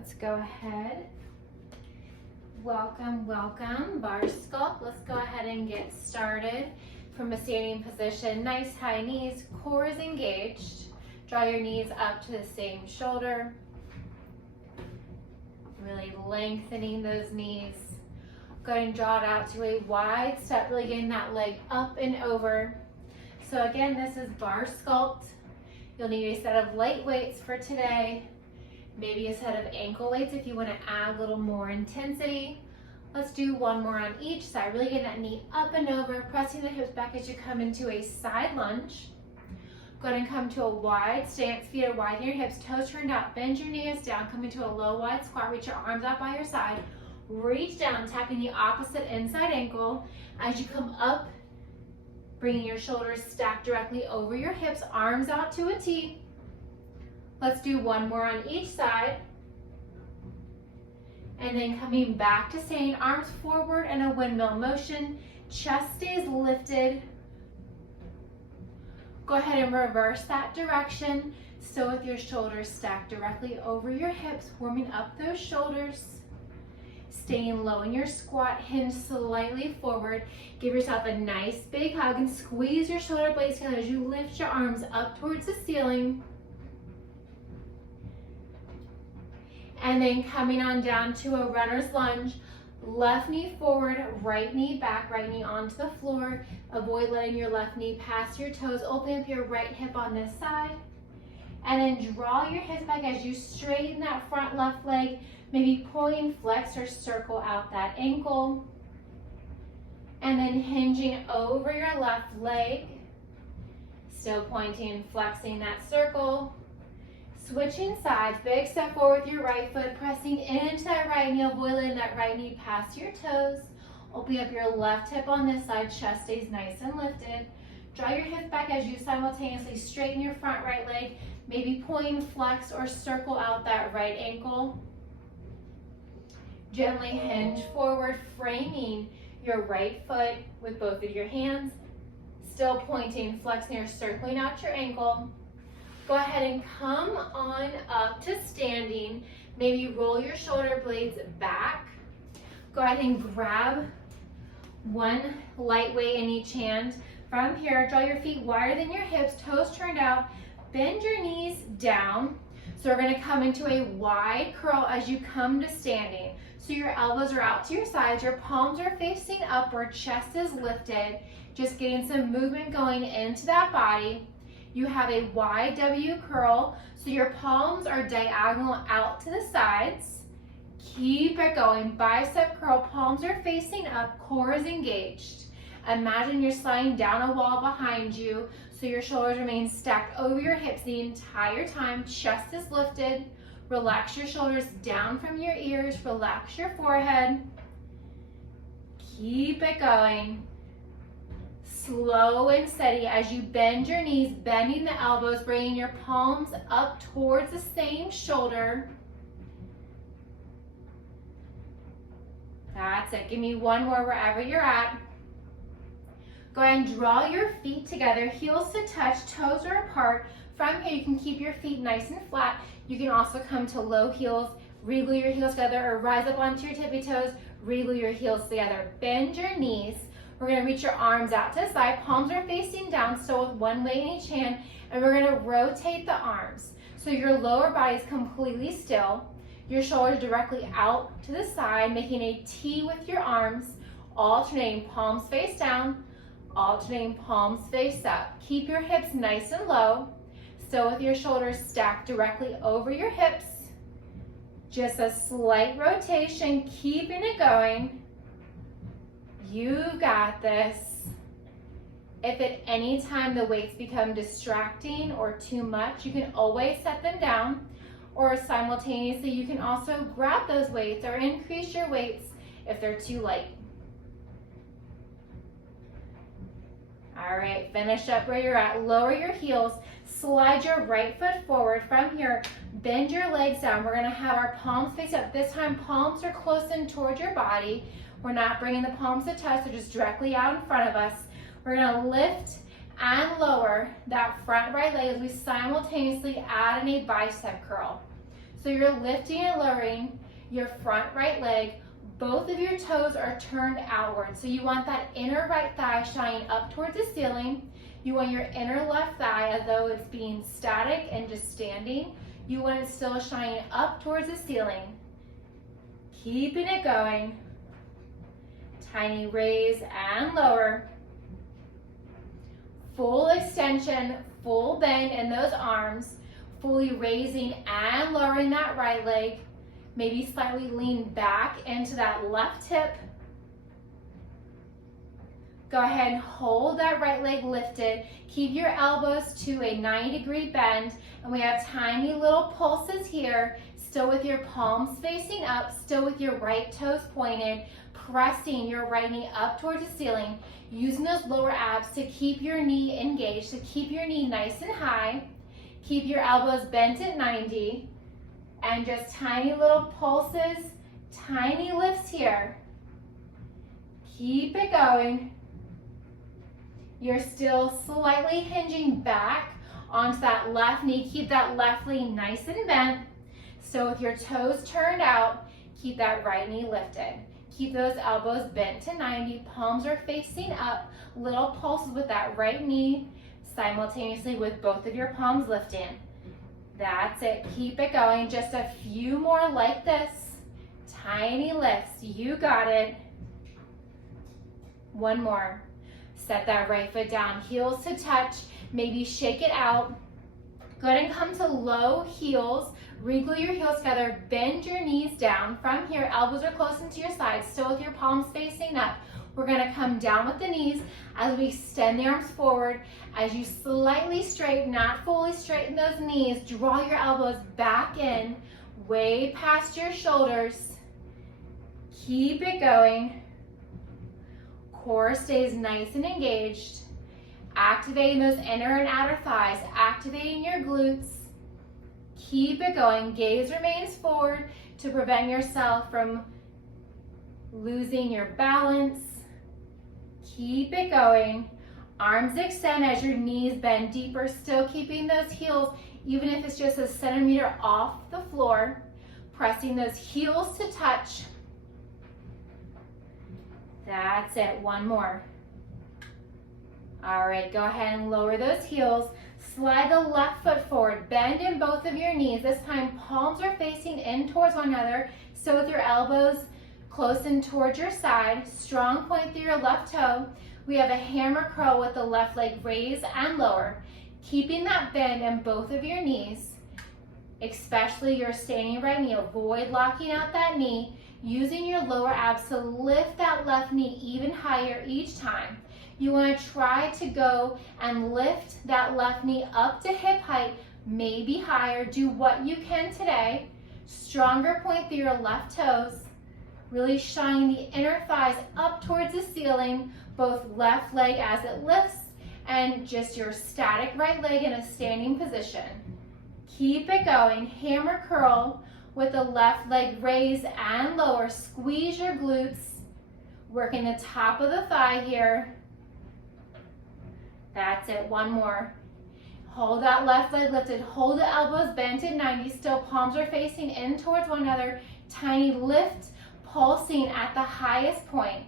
Let's go ahead. Welcome, welcome, Barre Sculpt. Let's go ahead and get started from a standing position. Nice high knees, core is engaged. Draw your knees up to the same shoulder. Really lengthening those knees. Go ahead and draw it out to a wide step, really getting that leg up and over. So again, this is Barre Sculpt. You'll need a set of light weights for today. Maybe a set of ankle weights if you want to add a little more intensity. Let's do one more on each side. Really getting that knee up and over, pressing the hips back as you come into a side lunge. Go ahead and come to a wide stance. Feet are wide in your hips, toes turned out. Bend your knees down, come into a low wide squat. Reach your arms out by your side. Reach down, tapping the opposite inside ankle. As you come up, bringing your shoulders stacked directly over your hips, arms out to a T. Let's do one more on each side. And then coming back to standing, arms forward in a windmill motion. Chest stays lifted. Go ahead and reverse that direction. So with your shoulders stacked directly over your hips, warming up those shoulders. Staying low in your squat, hinge slightly forward. Give yourself a nice big hug and squeeze your shoulder blades together as you lift your arms up towards the ceiling. And then coming on down to a runner's lunge. Left knee forward, right knee back, right knee onto the floor. Avoid letting your left knee pass your toes. Open up your right hip on this side. And then draw your hips back as you straighten that front left leg. Maybe pulling, flex, or circle out that ankle. And then hinging over your left leg. Still pointing and flexing that circle. Switching sides, big step forward with your right foot, pressing into that right knee, avoid letting that right knee pass your toes. Open up your left hip on this side, chest stays nice and lifted. Draw your hips back as you simultaneously straighten your front right leg, maybe pulling, flex, or circle out that right ankle. Gently hinge forward, framing your right foot with both of your hands. Still pointing, flexing, or circling out your ankle. Go ahead and come on up to standing. Maybe roll your shoulder blades back. Go ahead and grab one light weight in each hand. From here, draw your feet wider than your hips, toes turned out. Bend your knees down. So we're going to come into a wide curl as you come to standing. So your elbows are out to your sides, your palms are facing upward, chest is lifted. Just getting some movement going into that body. You have a wide W curl, so your palms are diagonal out to the sides. Keep it going. Bicep curl, palms are facing up, core is engaged. Imagine you're sliding down a wall behind you, so your shoulders remain stacked over your hips the entire time. Chest is lifted. Relax your shoulders down from your ears. Relax your forehead. Keep it going. Slow and steady as you bend your knees, bending the elbows, bringing your palms up towards the same shoulder. That's it. Give me one more wherever you're at. Go ahead and draw your feet together, heels to touch, toes are apart. From here, you can keep your feet nice and flat. You can also come to low heels, wriggle your heels together, or rise up onto your tippy toes, wriggle your heels together. Bend your knees. We're going to reach your arms out to the side. Palms are facing down, still with one leg in each hand. And we're going to rotate the arms. So your lower body is completely still. Your shoulders directly out to the side, making a T with your arms. Alternating palms face down, alternating palms face up. Keep your hips nice and low. Still with your shoulders stacked directly over your hips. Just a slight rotation, keeping it going. You've got this. If at any time the weights become distracting or too much, you can always set them down, or simultaneously you can also grab those weights or increase your weights if they're too light. All right, finish up where you're at. Lower your heels, slide your right foot forward. From here, bend your legs down. We're gonna have our palms face up. This time, palms are close in towards your body. We're not bringing the palms to touch, they're just directly out in front of us. We're gonna lift and lower that front right leg as we simultaneously add in a bicep curl. So you're lifting and lowering your front right leg. Both of your toes are turned outward. So you want that inner right thigh shining up towards the ceiling. You want your inner left thigh as though it's being static and just standing. You want it still shining up towards the ceiling. Keeping it going. Tiny raise and lower. Full extension, full bend in those arms. Fully raising and lowering that right leg. Maybe slightly lean back into that left hip. Go ahead and hold that right leg lifted. Keep your elbows to a 90-degree bend. And we have tiny little pulses here, still with your palms facing up, still with your right toes pointed, pressing your right knee up towards the ceiling, using those lower abs to keep your knee engaged, to keep your knee nice and high. Keep your elbows bent at 90. And just tiny little pulses, tiny lifts here. Keep it going. You're still slightly hinging back onto that left knee. Keep that left knee nice and bent. So with your toes turned out, keep that right knee lifted. Keep those elbows bent to 90. Palms are facing up. Little pulses with that right knee simultaneously with both of your palms lifting. That's it. Keep it going. Just a few more like this. Tiny lifts. You got it. One more. Set that right foot down. Heels to touch. Maybe shake it out. Go ahead and come to low heels. Wrinkle your heels together. Bend your knees down. From here, elbows are close into your sides. Still with your palms facing up. We're going to come down with the knees as we extend the arms forward. As you slightly straighten, not fully straighten those knees, draw your elbows back in, way past your shoulders. Keep it going. Core stays nice and engaged. Activating those inner and outer thighs, activating your glutes. Keep it going. Gaze remains forward to prevent yourself from losing your balance. Keep it going. Arms extend as your knees bend deeper, still keeping those heels, even if it's just a centimeter off the floor. Pressing those heels to touch. That's it. One more. All right, go ahead and lower those heels. Slide the left foot forward. Bend in both of your knees. This time, palms are facing in towards one another. So with your elbows close in towards your side, strong point through your left toe. We have a hammer curl with the left leg raise and lower, keeping that bend in both of your knees, especially your standing right knee. Avoid locking out that knee, using your lower abs to lift that left knee even higher each time. You want to try to go and lift that left knee up to hip height, maybe higher. Do what you can today. Stronger point through your left toes. Really shine the inner thighs up towards the ceiling, both left leg as it lifts and just your static right leg in a standing position. Keep it going. Hammer curl with the left leg raise and lower. Squeeze your glutes. Working the top of the thigh here. That's it. One more. Hold that left leg lifted. Hold the elbows bent at 90. Still palms are facing in towards one another. Tiny lift. Pulsing at the highest point.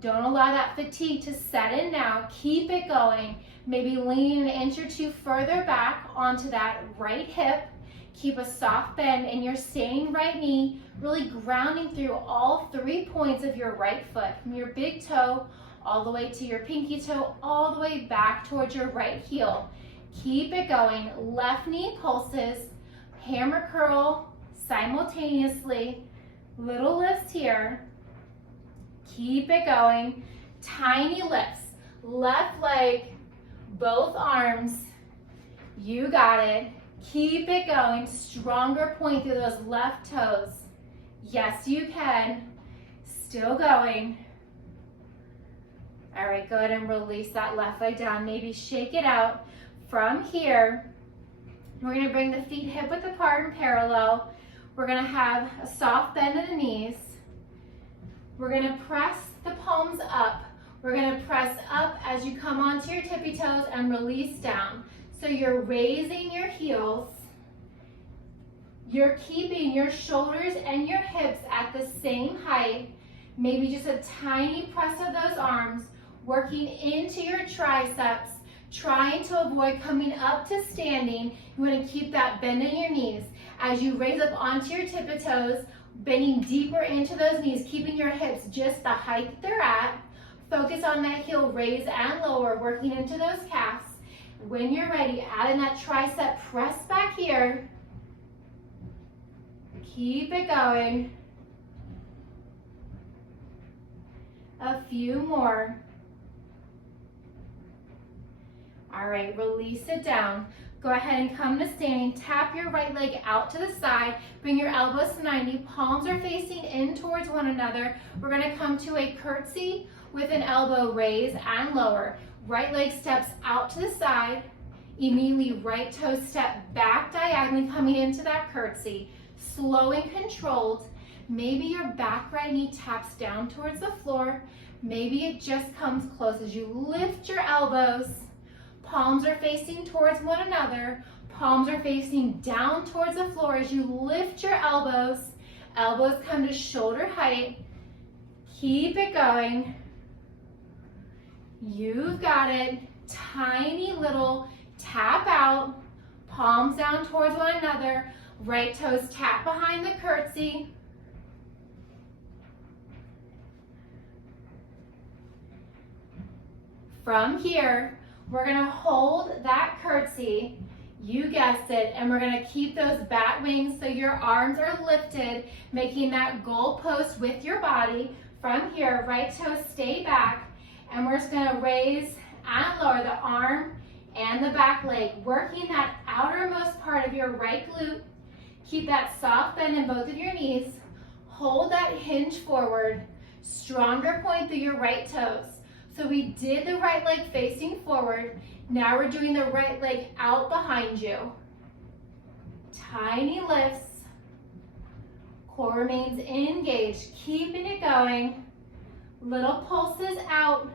Don't allow that fatigue to set in now. Keep it going. Maybe lean an inch or two further back onto that right hip. Keep a soft bend in your standing right knee, really grounding through all 3 points of your right foot, from your big toe all the way to your pinky toe, all the way back towards your right heel. Keep it going. Left knee pulses, hammer curl simultaneously. Little lifts here. Keep it going. Tiny lifts. Left leg, both arms. You got it. Keep it going. Stronger point through those left toes. Yes, you can. Still going. All right, go ahead and release that left leg down. Maybe shake it out. From here, we're going to bring the feet hip width apart and parallel. We're going to have a soft bend in the knees. We're going to press the palms up. We're going to press up as you come onto your tippy toes and release down. So you're raising your heels. You're keeping your shoulders and your hips at the same height. Maybe just a tiny press of those arms, working into your triceps, trying to avoid coming up to standing. You want to keep that bend in your knees. As you raise up onto your tippy toes, bending deeper into those knees, keeping your hips just the height that they're at. Focus on that heel raise and lower, working into those calves. When you're ready, add in that tricep press back here. Keep it going. A few more. All right, release it down. Go ahead and come to standing. Tap your right leg out to the side. Bring your elbows to 90. Palms are facing in towards one another. We're gonna come to a curtsy with an elbow raise and lower. Right leg steps out to the side. Immediately right toe step back diagonally, coming into that curtsy. Slow and controlled. Maybe your back right knee taps down towards the floor. Maybe it just comes close as you lift your elbows. Palms are facing towards one another. Palms are facing down towards the floor as you lift your elbows. Elbows come to shoulder height. Keep it going. You've got it. Tiny little tap out. Palms down towards one another. Right toes tap behind the curtsy. From here, we're gonna hold that curtsy, you guessed it, and we're gonna keep those bat wings so your arms are lifted, making that goal post with your body. From here, right toes stay back, and we're just gonna raise and lower the arm and the back leg, working that outermost part of your right glute. Keep that soft bend in both of your knees. Hold that hinge forward, stronger point through your right toes. So we did the right leg facing forward. Now we're doing the right leg out behind you. Tiny lifts. Core remains engaged, keeping it going. Little pulses out.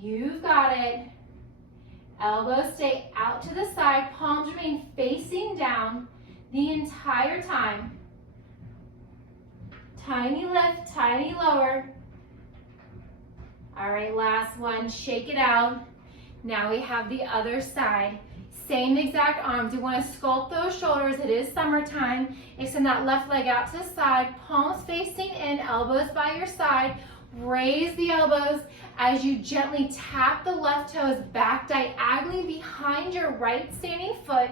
You've got it. Elbows stay out to the side. Palms remain facing down the entire time. Tiny lift, tiny lower. All right, last one, shake it out. Now we have the other side. Same exact arms. You want to sculpt those shoulders. It is summertime. Extend that left leg out to the side, palms facing in, elbows by your side. Raise the elbows as you gently tap the left toes back diagonally behind your right standing foot,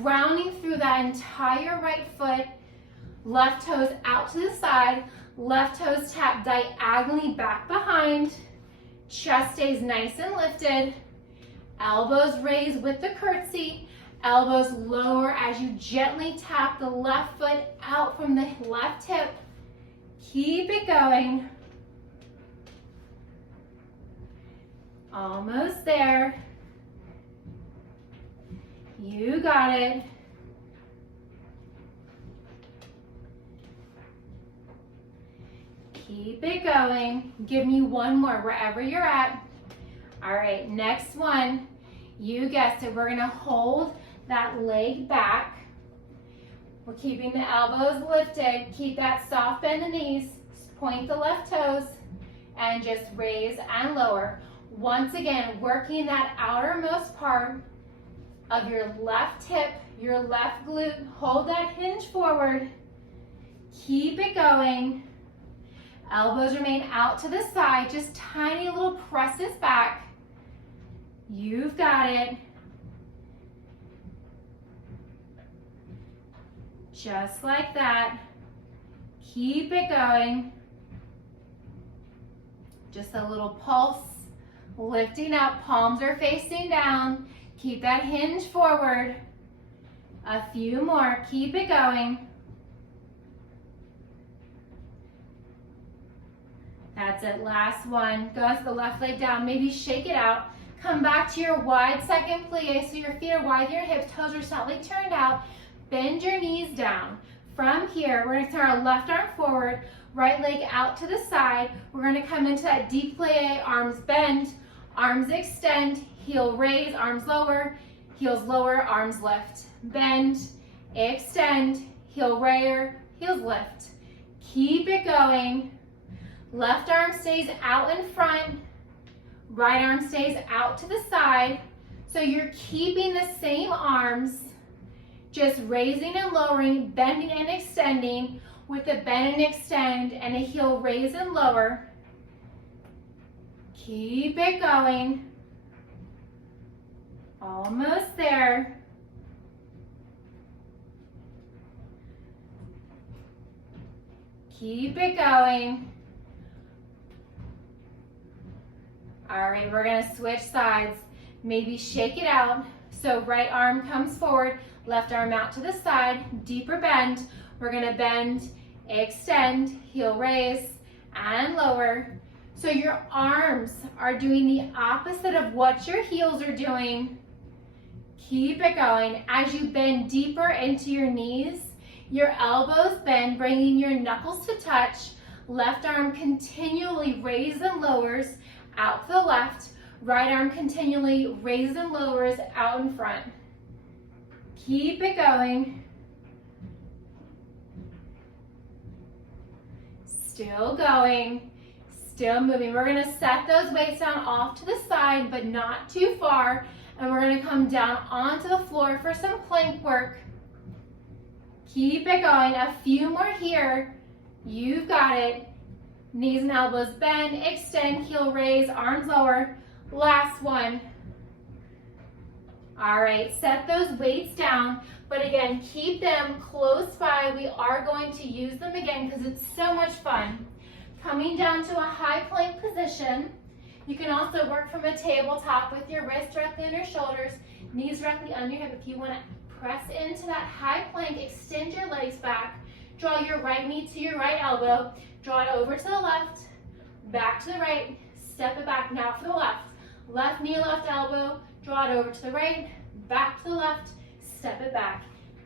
grounding through that entire right foot. Left toes out to the side, left toes tap diagonally back behind. Chest stays nice and lifted. Elbows raise with the curtsy. Elbows lower as you gently tap the left foot out from the left hip. Keep it going. Almost there. You got it. Keep it going. Give me one more wherever you're at. All right, next one. You guessed it. We're gonna hold that leg back. We're keeping the elbows lifted. Keep that soft bend in the knees. Point the left toes and just raise and lower. Once again, working that outermost part of your left hip, your left glute. Hold that hinge forward. Keep it going. Elbows remain out to the side, just tiny little presses back. You've got it. Just like that. Keep it going. Just a little pulse. Lifting up, palms are facing down. Keep that hinge forward. A few more, keep it going. That's it, last one. Go to the left leg down, maybe shake it out. Come back to your wide second plie, so your feet are wide, your hips, toes are slightly turned out. Bend your knees down. From here, we're gonna turn our left arm forward, right leg out to the side. We're gonna come into that deep plie, arms bend, arms extend, heel raise, arms lower, heels lower, arms lift. Bend extend, heel rear, heels lift. Keep it going. Left arm stays out in front, right arm stays out to the side. So you're keeping the same arms, just raising and lowering, bending and extending with a bend and extend and a heel raise and lower. Keep it going. Almost there. Keep it going. All right, we're gonna switch sides. Maybe shake it out. So right arm comes forward, left arm out to the side, deeper bend. We're gonna bend, extend, heel raise, and lower. So your arms are doing the opposite of what your heels are doing. Keep it going. As you bend deeper into your knees, your elbows bend, bringing your knuckles to touch. Left arm continually raises and lowers out to the left. Right arm continually raises and lowers out in front. Keep it going. Still going. Still moving. We're going to set those weights down off to the side, but not too far. And we're going to come down onto the floor for some plank work. Keep it going. A few more here. You've got it. Knees and elbows bend, extend, heel raise, arms lower. Last one. All right, set those weights down, but again, keep them close by. We are going to use them again because it's so much fun. Coming down to a high plank position. You can also work from a tabletop with your wrists directly on your shoulders, knees directly under your hip. If you want to press into that high plank, extend your legs back. Draw your right knee to your right elbow. Draw it over to the left, back to the right, step it back. Now for the left. Left knee, left elbow, draw it over to the right, back to the left, step it back.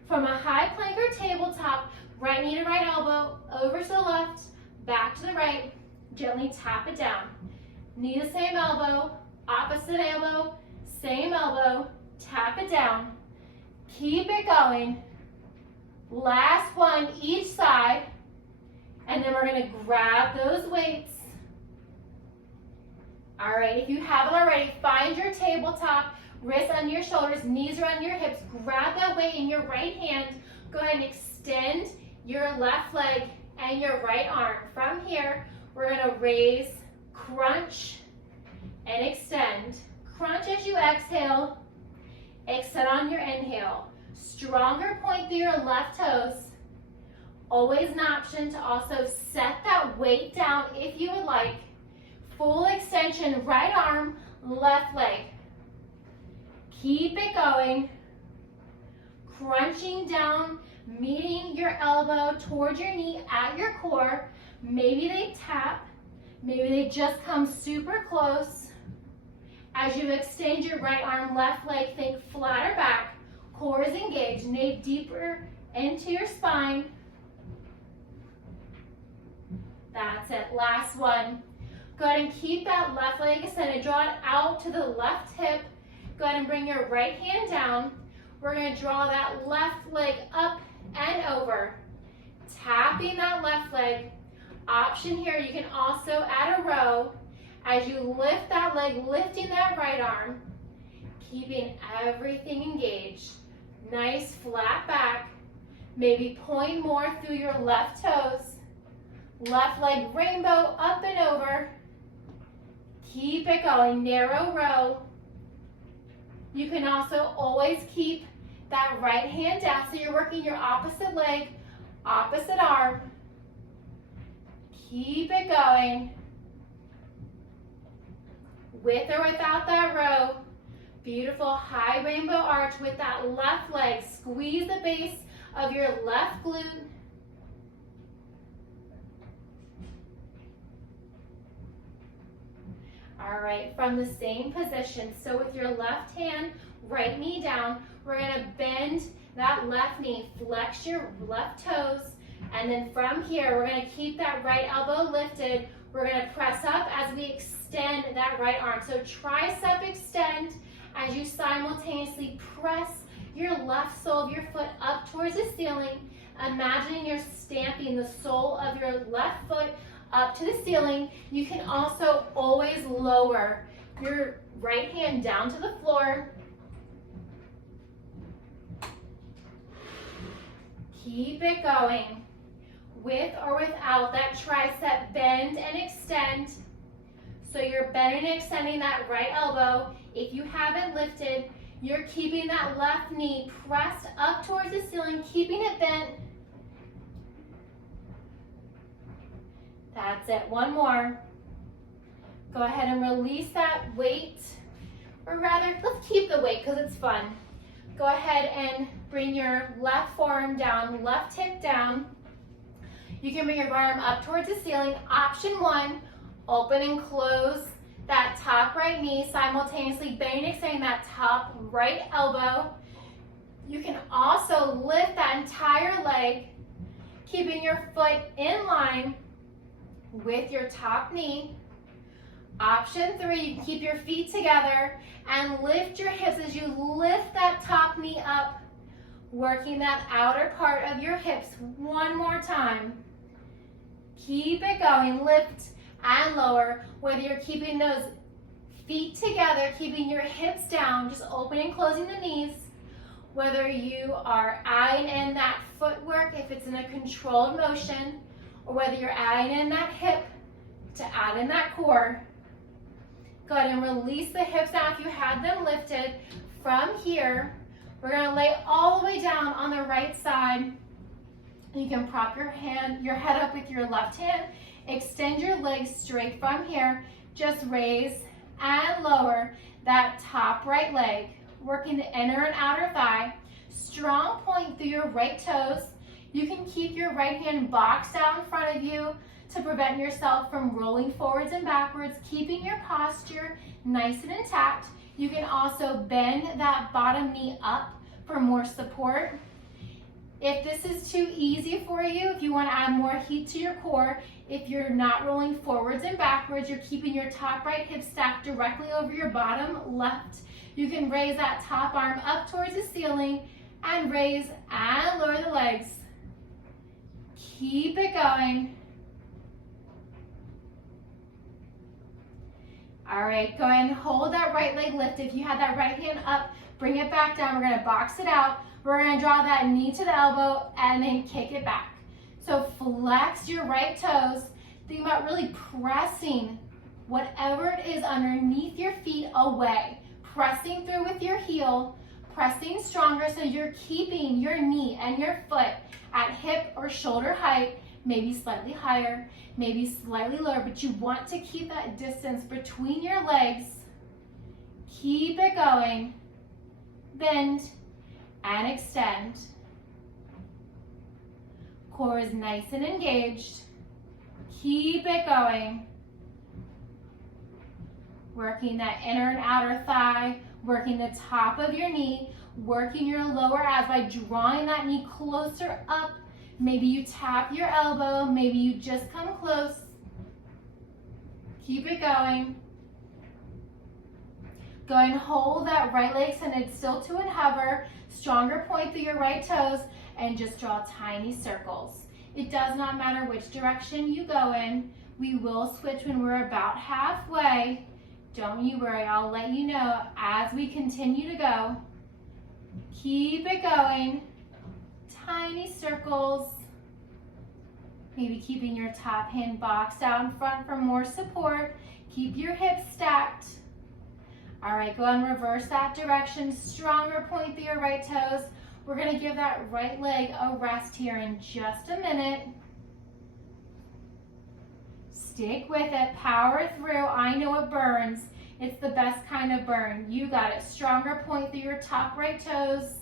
From a high plank or tabletop, right knee to right elbow, over to the left, back to the right, gently tap it down. Knee to same elbow, opposite elbow, same elbow, tap it down. Keep it going. Last one, each side. And then we're gonna grab those weights. All right, if you haven't already, find your tabletop, wrists under your shoulders, knees around your hips. Grab that weight in your right hand. Go ahead and extend your left leg and your right arm. From here, we're gonna raise, crunch, and extend. Crunch as you exhale, extend on your inhale. Stronger point through your left toes. Always an option to also set that weight down if you would like. Full extension, right arm, left leg. Keep it going. Crunching down, meeting your elbow towards your knee at your core. Maybe they tap, maybe they just come super close. As you extend your right arm, left leg, think flatter back. Core is engaged, nape deeper into your spine. That's it, last one. Go ahead and keep that left leg extended. Draw it out to the left hip. Go ahead and bring your right hand down. We're going to draw that left leg up and over. Tapping that left leg. Option here, you can also add a row. As you lift that leg, lifting that right arm, keeping everything engaged. Nice flat back. Maybe point more through your left toes. Left leg rainbow up and over. Keep it going, narrow row. You can also always keep that right hand down so you're working your opposite leg, opposite arm. Keep it going. With or without that row. Beautiful high rainbow arch with that left leg. Squeeze the base of your left glute. All right, from the same position. So with your left hand, right knee down, we're gonna bend that left knee, flex your left toes, and then from here, we're gonna keep that right elbow lifted. We're gonna press up as we extend that right arm. So tricep extend as you simultaneously press your left sole of your foot up towards the ceiling. Imagining you're stamping the sole of your left foot up to the ceiling. You can also always lower your right hand down to the floor. Keep it going. With or without that tricep bend and extend. So you're bending and extending that right elbow. If you haven't lifted, you're keeping that left knee pressed up towards the ceiling, keeping it bent. That's it, one more. Go ahead and release that weight, or rather, let's keep the weight because it's fun. Go ahead and bring your left forearm down, left hip down. You can bring your arm up towards the ceiling. Option one, open and close that top right knee, simultaneously bending and extending that top right elbow. You can also lift that entire leg, keeping your foot in line with your top knee. Option three, you can keep your feet together and lift your hips as you lift that top knee up, working that outer part of your hips one more time. Keep it going, lift and lower, whether you're keeping those feet together, keeping your hips down, just opening and closing the knees, whether you are adding in that footwork, if it's in a controlled motion, or whether you're adding in that hip to add in that core. Go ahead and release the hips down if you had them lifted. From here, we're gonna lay all the way down on the right side. You can prop your head up with your left hand, extend your legs straight from here, just raise and lower that top right leg, working the inner and outer thigh. Strong point through your right toes. You can keep your right hand boxed out in front of you to prevent yourself from rolling forwards and backwards, keeping your posture nice and intact. You can also bend that bottom knee up for more support. If this is too easy for you, if you want to add more heat to your core, if you're not rolling forwards and backwards, you're keeping your top right hip stacked directly over your bottom left. You can raise that top arm up towards the ceiling and raise and lower the legs. Keep it going. All right, go ahead and hold that right leg lifted. If you had that right hand up, bring it back down. We're gonna box it out. We're gonna draw that knee to the elbow and then kick it back. So flex your right toes. Think about really pressing whatever it is underneath your feet away. Pressing through with your heel, pressing stronger so you're keeping your knee and your foot at hip or shoulder height, maybe slightly higher, maybe slightly lower, but you want to keep that distance between your legs. Keep it going. Bend and extend. Core is nice and engaged. Keep it going. Working that inner and outer thigh, working the top of your knee, working your lower abs by drawing that knee closer up. Maybe you tap your elbow, maybe you just come close. Keep it going. Go and hold that right leg extended still to and hover. Stronger point through your right toes and just draw tiny circles. It does not matter which direction you go in. We will switch when we're about halfway. Don't you worry, I'll let you know as we continue to go. Keep it going. Tiny circles. Maybe keeping your top hand boxed out in front for more support. Keep your hips stacked. All right, go and reverse that direction. Stronger point through your right toes. We're gonna give that right leg a rest here in just a minute. Stick with it, power through. I know it burns. It's the best kind of burn. You got it. Stronger point through your top right toes.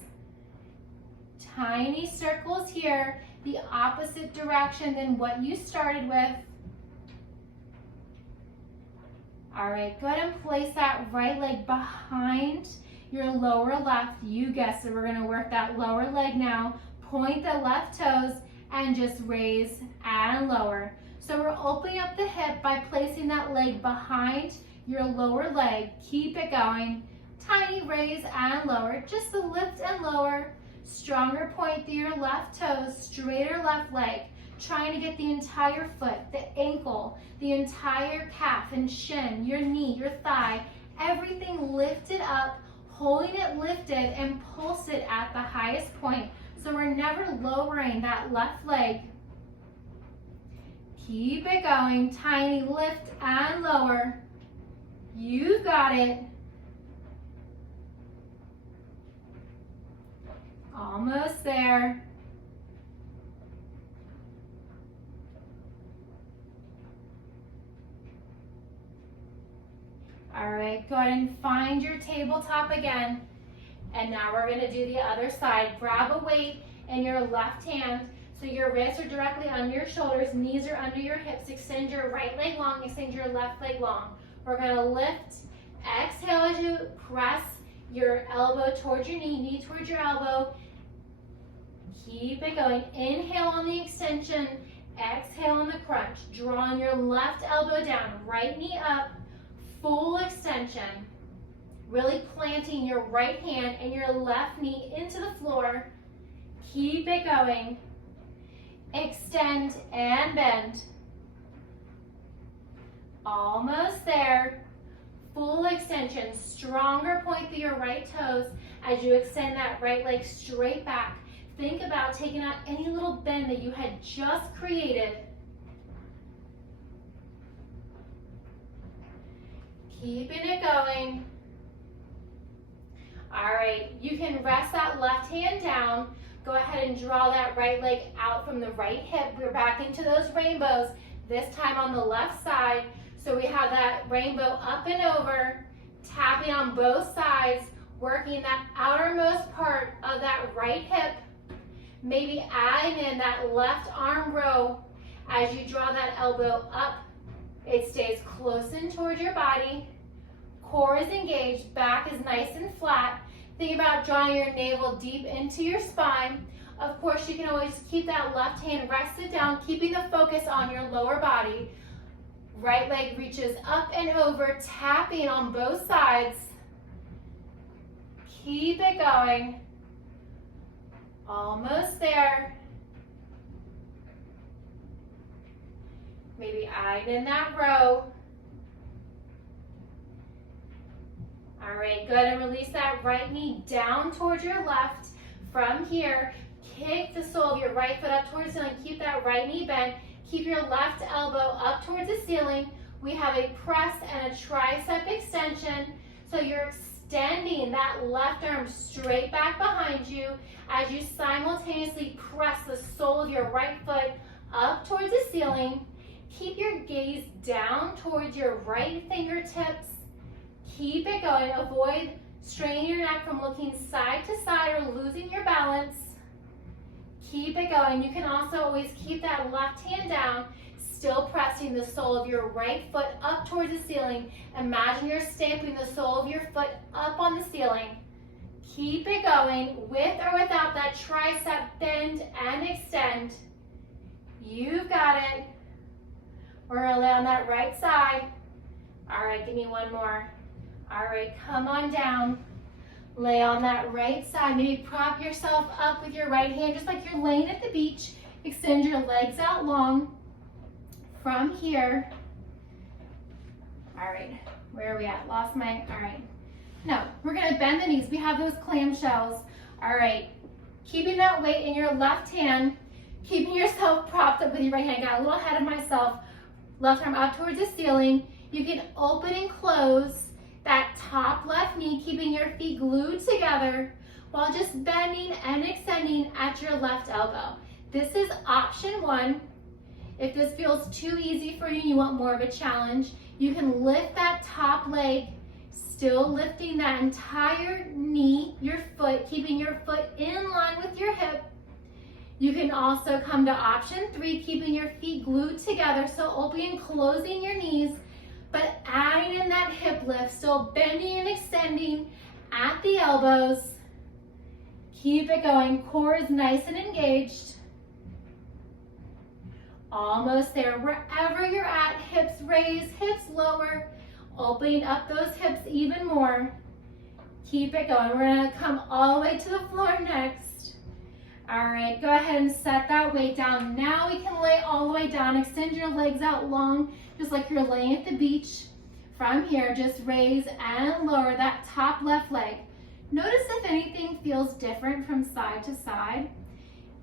Tiny circles here, the opposite direction than what you started with. All right, go ahead and place that right leg behind your lower left. You guessed it, we're gonna work that lower leg now. Point the left toes and just raise and lower. So we're opening up the hip by placing that leg behind your lower leg. Keep it going. Tiny raise and lower, just the lift and lower. Stronger point through your left toes, straighter left leg. Trying to get the entire foot, the ankle, the entire calf and shin, your knee, your thigh, everything lifted up, holding it lifted and pulse it at the highest point. So we're never lowering that left leg. Keep it going, tiny lift and lower. You've got it. Almost there. All right, go ahead and find your tabletop again. And now we're gonna do the other side. Grab a weight in your left hand so your wrists are directly under your shoulders, knees are under your hips. Extend your right leg long, extend your left leg long. We're gonna lift, exhale as you press your elbow towards your knee, knee towards your elbow. Keep it going. Inhale on the extension, exhale on the crunch. Drawing your left elbow down, right knee up, full extension. Really planting your right hand and your left knee into the floor. Keep it going. Extend and bend. Almost there. Full extension. Stronger point through your right toes as you extend that right leg straight back. Think about taking out any little bend that you had just created. Keeping it going. All right, you can rest that left hand down. Go ahead and draw that right leg out from the right hip. We're back into those rainbows, this time on the left side. So we have that rainbow up and over, tapping on both sides, working that outermost part of that right hip. Maybe adding in that left arm row as you draw that elbow up. It stays close in towards your body. Core is engaged, back is nice and flat. Think about drawing your navel deep into your spine. Of course, you can always keep that left hand rested down, keeping the focus on your lower body. Right leg reaches up and over, tapping on both sides. Keep it going. Almost there. Maybe add in that row. All right, good, and release that right knee down towards your left. From here, kick the sole of your right foot up towards the ceiling. Keep that right knee bent. Keep your left elbow up towards the ceiling. We have a press and a tricep extension. So you're extending that left arm straight back behind you as you simultaneously press the sole of your right foot up towards the ceiling. Keep your gaze down towards your right fingertips. Keep it going. Avoid straining your neck from looking side to side or losing your balance. Keep it going. You can also always keep that left hand down, still pressing the sole of your right foot up towards the ceiling. Imagine you're stamping the sole of your foot up on the ceiling. Keep it going with or without that tricep bend and extend. You've got it. We're gonna lay on that right side. All right, give me one more. All right, come on down. Lay on that right side. Maybe prop yourself up with your right hand, just like you're laying at the beach. Extend your legs out long. From here. All right, where are we at? Lost my, all right. No, we're gonna bend the knees. We have those clamshells. All right, keeping that weight in your left hand, keeping yourself propped up with your right hand. Got a little ahead of myself. Left arm up towards the ceiling. You can open and close that top left knee, keeping your feet glued together while just bending and extending at your left elbow. This is option one. If this feels too easy for you, you want more of a challenge, you can lift that top leg, still lifting that entire knee, your foot, keeping your foot in line with your hip. You can also come to option three, keeping your feet glued together, so opening and closing your knees, but adding in that hip lift, still bending and extending at the elbows. Keep it going, core is nice and engaged. Almost there, wherever you're at, hips raise, hips lower, opening up those hips even more. Keep it going. We're gonna come all the way to the floor next. All right, go ahead and set that weight down. Now we can lay all the way down. Extend your legs out long, just like you're laying at the beach. From here, just raise and lower that top left leg. Notice if anything feels different from side to side.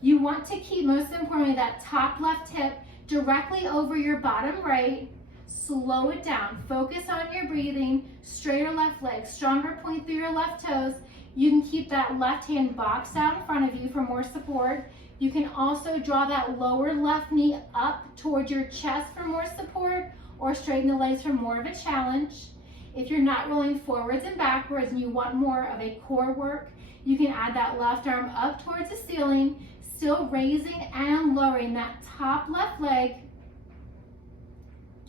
You want to keep, most importantly, that top left hip directly over your bottom right. Slow it down. Focus on your breathing. Straighter left leg, stronger point through your left toes. You can keep that left hand boxed out in front of you for more support. You can also draw that lower left knee up towards your chest for more support, or straighten the legs for more of a challenge. If you're not rolling forwards and backwards and you want more of a core work, you can add that left arm up towards the ceiling, still raising and lowering that top left leg.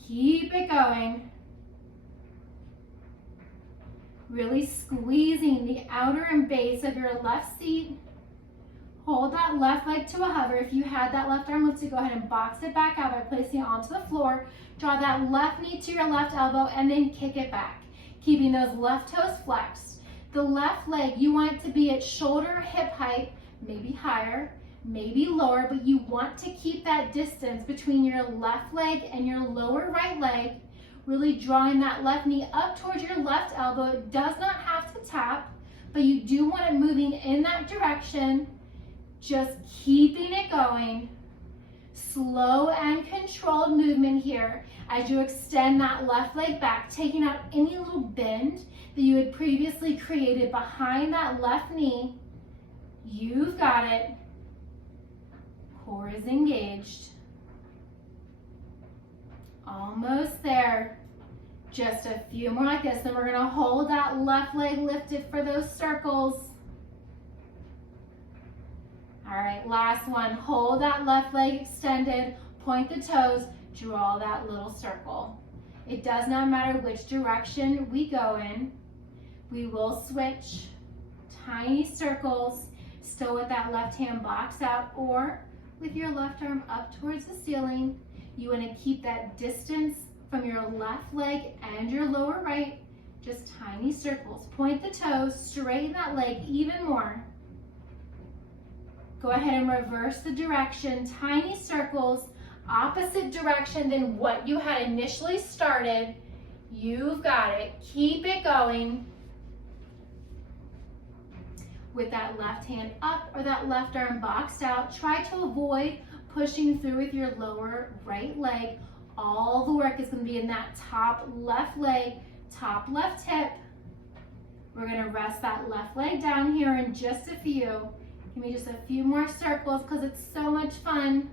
Keep it going. Really squeezing the outer and base of your left seat. Hold that left leg to a hover. If you had that left arm lifted, go ahead and box it back out by placing it onto the floor. Draw that left knee to your left elbow and then kick it back, keeping those left toes flexed. The left leg, you want it to be at shoulder hip height, maybe higher, maybe lower, but you want to keep that distance between your left leg and your lower right leg, really drawing that left knee up towards your left elbow. It does not have to tap, but you do want it moving in that direction, just keeping it going. Slow and controlled movement here as you extend that left leg back, taking out any little bend that you had previously created behind that left knee. You've got it. Core is engaged. Almost there. Just a few more like this. Then we're going to hold that left leg lifted for those circles. All right, last one. Hold that left leg extended, point the toes, draw that little circle. It does not matter which direction we go in. We will switch. Tiny circles, still with that left hand box out or with your left arm up towards the ceiling. You want to keep that distance from your left leg and your lower right. Just tiny circles. Point the toes, straighten that leg even more. Go ahead and reverse the direction, tiny circles, opposite direction than what you had initially started. You've got it. Keep it going. With that left hand up or that left arm boxed out, try to avoid pushing through with your lower right leg. All the work is going to be in that top left leg, top left hip. We're going to rest that left leg down here in just a few. Give me just a few more circles because it's so much fun.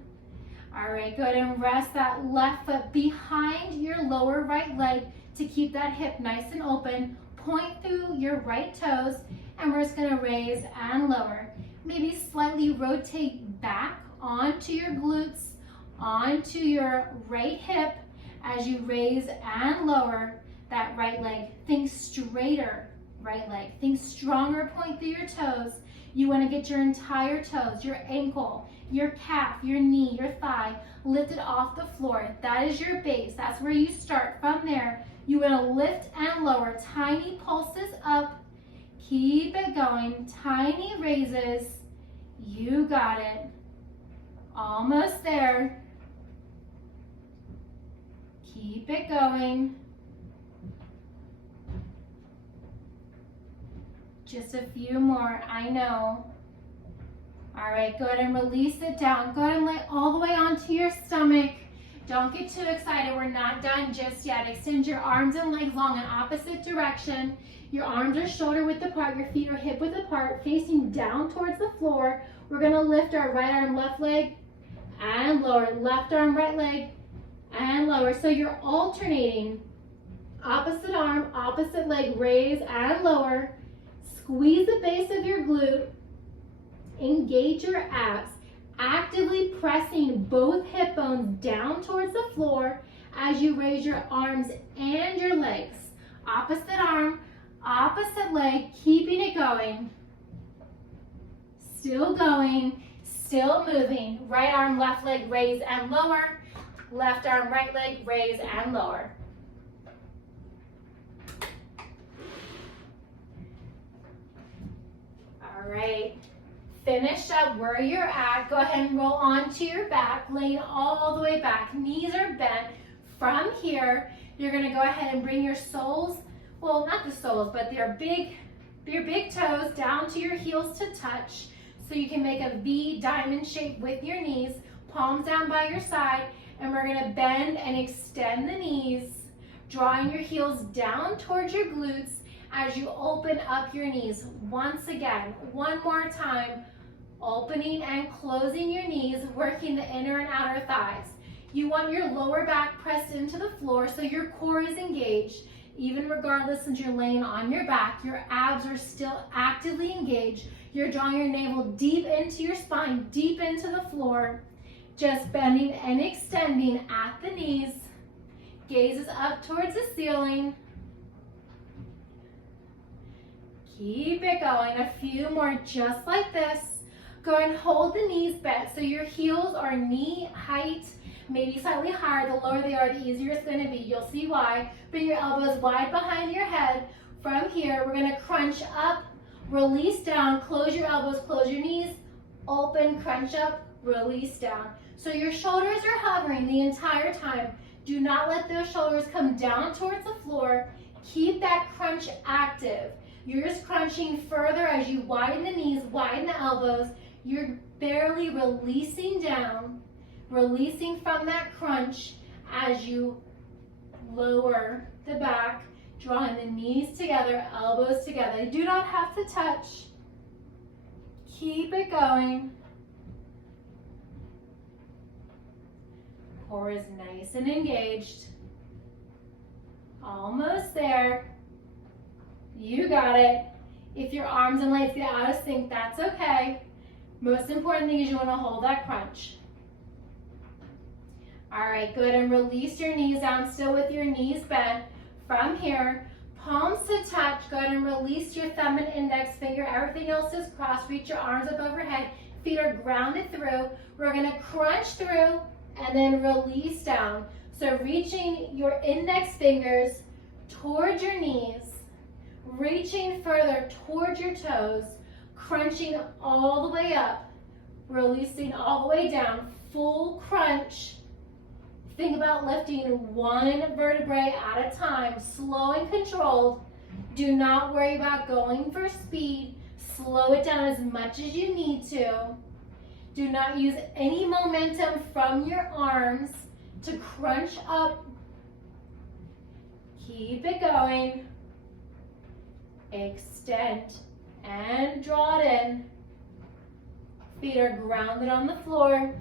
All right, go ahead and rest that left foot behind your lower right leg to keep that hip nice and open. Point through your right toes, and we're just going to raise and lower. Maybe slightly rotate back onto your glutes, onto your right hip as you raise and lower that right leg. Think straighter right leg. Think stronger point through your toes. You want to get your entire toes, your ankle, your calf, your knee, your thigh lifted off the floor. That is your base. That's where you start. From there, you want to lift and lower. Tiny pulses up. Keep it going. Tiny raises. You got it. Almost there. Keep it going. Just a few more, I know. All right, go ahead and release it down. Go ahead and lay all the way onto your stomach. Don't get too excited, we're not done just yet. Extend your arms and legs long in opposite direction. Your arms are shoulder width apart, your feet are hip width apart, facing down towards the floor. We're gonna lift our right arm, left leg, and lower. Left arm, right leg, and lower. So you're alternating. Opposite arm, opposite leg, raise and lower. Squeeze the base of your glute, engage your abs, actively pressing both hip bones down towards the floor as you raise your arms and your legs. Opposite arm, opposite leg, keeping it going. Still going, still moving. Right arm, left leg, raise and lower. Left arm, right leg, raise and lower. All right. Finish up where you're at. Go ahead and roll onto your back, laying all the way back. Knees are bent. From here, you're gonna go ahead and bring your soles, well, not the soles, but your big toes down to your heels to touch. So you can make a V diamond shape with your knees, palms down by your side, and we're gonna bend and extend the knees, drawing your heels down towards your glutes as you open up your knees. Once again, one more time, opening and closing your knees, working the inner and outer thighs. You want your lower back pressed into the floor so your core is engaged. Even regardless, since you're laying on your back, your abs are still actively engaged. You're drawing your navel deep into your spine, deep into the floor. Just bending and extending at the knees. Gazes up towards the ceiling. Keep it going. A few more just like this. Go and hold the knees bent so your heels are knee height, maybe slightly higher. The lower they are, the easier it's going to be. You'll see why. Bring your elbows wide behind your head. From here, we're going to crunch up, release down, close your elbows, close your knees, open, crunch up, release down. So your shoulders are hovering the entire time. Do not let those shoulders come down towards the floor. Keep that crunch active. You're just crunching further as you widen the knees, widen the elbows. You're barely releasing down, releasing from that crunch as you lower the back, drawing the knees together, elbows together. You do not have to touch. Keep it going. Core is nice and engaged. Almost there. You got it. If your arms and legs get out of sync, that's okay. Most important thing is you want to hold that crunch. All right, good, and release your knees down, still with your knees bent. From here, palms to touch, go ahead and release your thumb and index finger. Everything else is crossed. Reach your arms up overhead. Feet are grounded through. We're gonna crunch through and then release down. So reaching your index fingers towards your knees, reaching further towards your toes, crunching all the way up, releasing all the way down, full crunch. Think about lifting one vertebrae at a time, slow and controlled. Do not worry about going for speed. Slow it down as much as you need to. Do not use any momentum from your arms to crunch up. Keep it going. Extend and draw it in. Feet are grounded on the floor.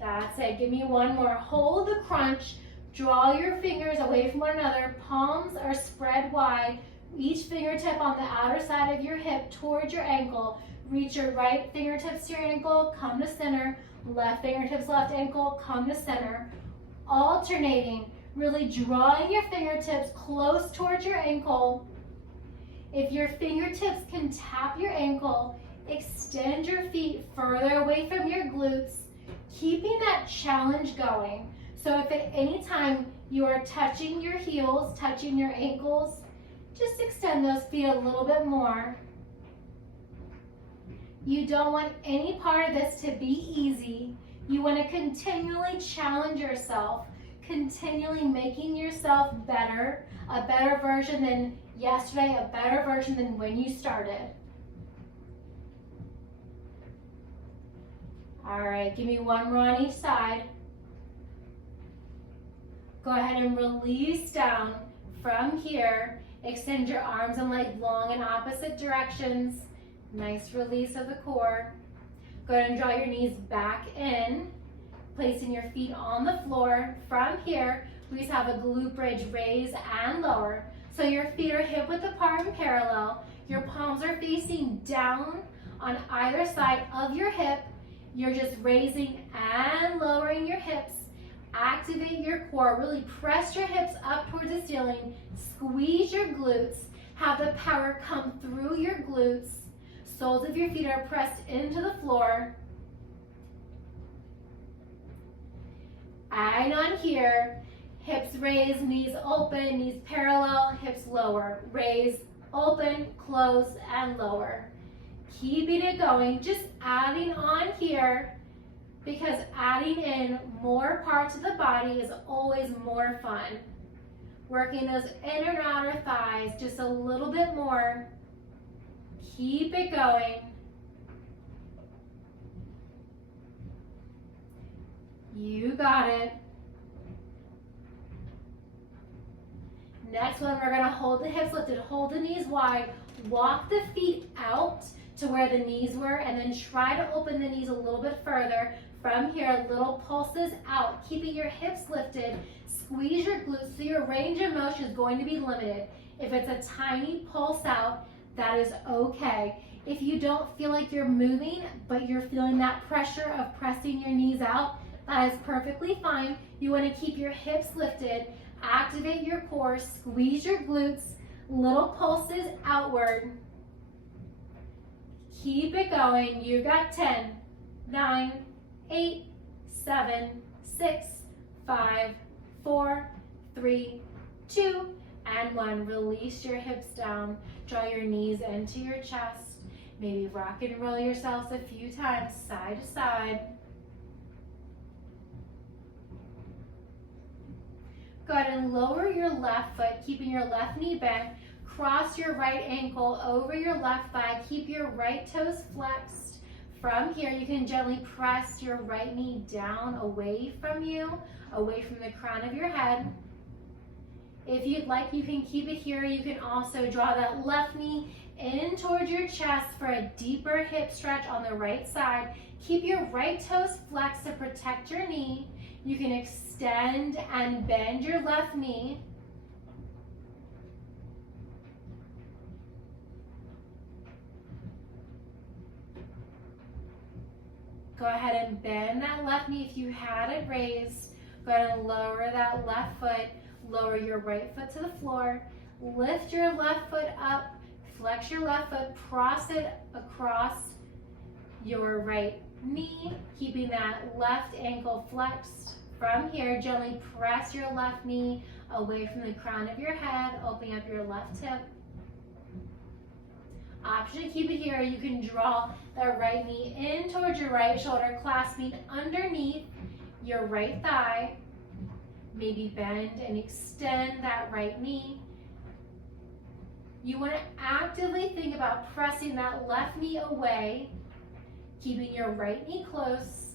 That's it. Give me one more. Hold the crunch. Draw your fingers away from one another. Palms are spread wide. Each fingertip on the outer side of your hip towards your ankle. Reach your right fingertips to your ankle. Come to center. Left fingertips, left ankle. Come to center. Alternating. Really drawing your fingertips close towards your ankle. If your fingertips can tap your ankle, extend your feet further away from your glutes, keeping that challenge going. So if at any time you are touching your heels, touching your ankles, just extend those feet a little bit more. You don't want any part of this to be easy. You want to continually challenge yourself, continually making yourself better, a better version than yesterday, a better version than when you started. All right, give me one more on each side. Go ahead and release down from here. Extend your arms and legs long in opposite directions. Nice release of the core. Go ahead and draw your knees back in, placing your feet on the floor. From here, we just have a glute bridge, raise and lower. So your feet are hip width apart and parallel. Your palms are facing down on either side of your hip. You're just raising and lowering your hips. Activate your core. Really press your hips up towards the ceiling. Squeeze your glutes. Have the power come through your glutes. Soles of your feet are pressed into the floor. And on here, hips raise, knees open, knees parallel, hips lower. Raise, open, close, and lower. Keeping it going, just adding on here, because adding in more parts of the body is always more fun. Working those inner and outer thighs just a little bit more. Keep it going. You got it. Next one, we're gonna hold the hips lifted, hold the knees wide, walk the feet out to where the knees were, and then try to open the knees a little bit further. From here, little pulses out, keeping your hips lifted. Squeeze your glutes so your range of motion is going to be limited. If it's a tiny pulse out, that is okay. If you don't feel like you're moving, but you're feeling that pressure of pressing your knees out, that is perfectly fine. You want to keep your hips lifted, activate your core, squeeze your glutes, little pulses outward. Keep it going. You got 10, 9, 8, 7, 6, 5, 4, 3, 2, and 1. Release your hips down. Draw your knees into your chest. Maybe rock and roll yourselves a few times, side to side. Go ahead and lower your left foot, keeping your left knee bent. Cross your right ankle over your left thigh. Keep your right toes flexed. From here, you can gently press your right knee down away from you, away from the crown of your head. If you'd like, you can keep it here. You can also draw that left knee in towards your chest for a deeper hip stretch on the right side. Keep your right toes flexed to protect your knee. You can extend and bend your left knee. Go ahead and bend that left knee if you had it raised. Go ahead and lower that left foot. Lower your right foot to the floor. Lift your left foot up. Flex your left foot. Cross it across your right knee, keeping that left ankle flexed. From here, gently press your left knee away from the crown of your head, opening up your left hip. Option to keep it here, you can draw the right knee in towards your right shoulder, clasping underneath your right thigh. Maybe bend and extend that right knee. You want to actively think about pressing that left knee away, keeping your right knee close.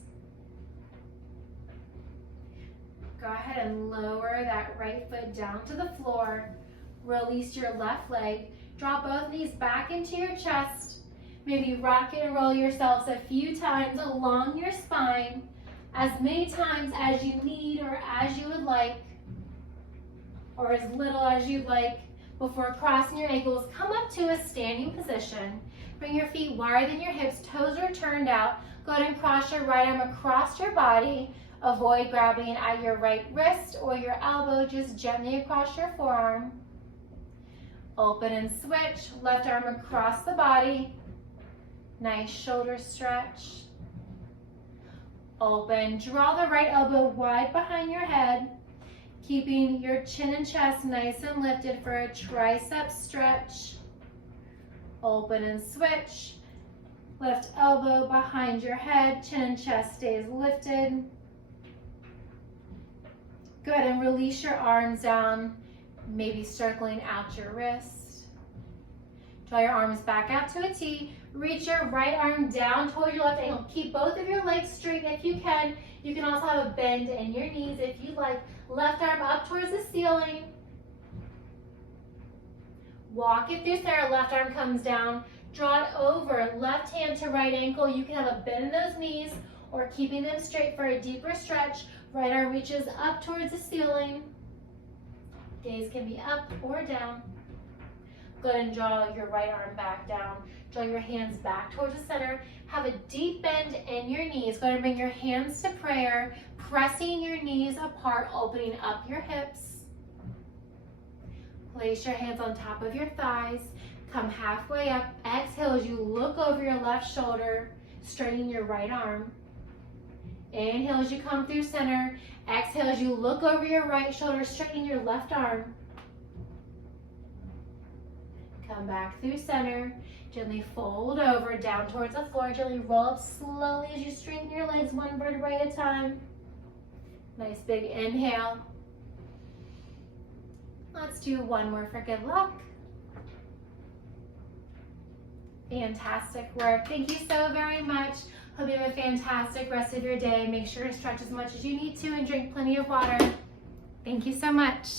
Go ahead and lower that right foot down to the floor. Release your left leg. Draw both knees back into your chest. Maybe rock and roll yourselves a few times along your spine, as many times as you need or as you would like, or as little as you'd like. Before crossing your ankles, come up to a standing position. Bring your feet wider than your hips, toes are turned out. Go ahead and cross your right arm across your body. Avoid grabbing at your right wrist or your elbow, just gently across your forearm. Open and switch, left arm across the body. Nice shoulder stretch. Open, draw the right elbow wide behind your head, keeping your chin and chest nice and lifted for a tricep stretch. Open and switch. Left elbow behind your head, chin and chest stays lifted. Good, and release your arms down, maybe circling out your wrist. Draw your arms back out to a T. Reach your right arm down toward your left ankle. Keep both of your legs straight if you can. You can also have a bend in your knees if you like. Left arm up towards the ceiling. Walk it through center, left arm comes down. Draw it over, left hand to right ankle. You can have a bend in those knees or keeping them straight for a deeper stretch. Right arm reaches up towards the ceiling. Gaze can be up or down. Go ahead and draw your right arm back down. Draw your hands back towards the center. Have a deep bend in your knees. Go ahead and bring your hands to prayer, pressing your knees apart, opening up your hips. Place your hands on top of your thighs. Come halfway up. Exhale as you look over your left shoulder, straighten your right arm. Inhale as you come through center. Exhale as you look over your right shoulder, straighten your left arm. Come back through center. Gently fold over, down towards the floor. Gently roll up slowly as you straighten your legs one vertebrae at a time. Nice big inhale. Let's do one more for good luck. Fantastic work. Thank you so very much. Hope you have a fantastic rest of your day. Make sure to stretch as much as you need to and drink plenty of water. Thank you so much.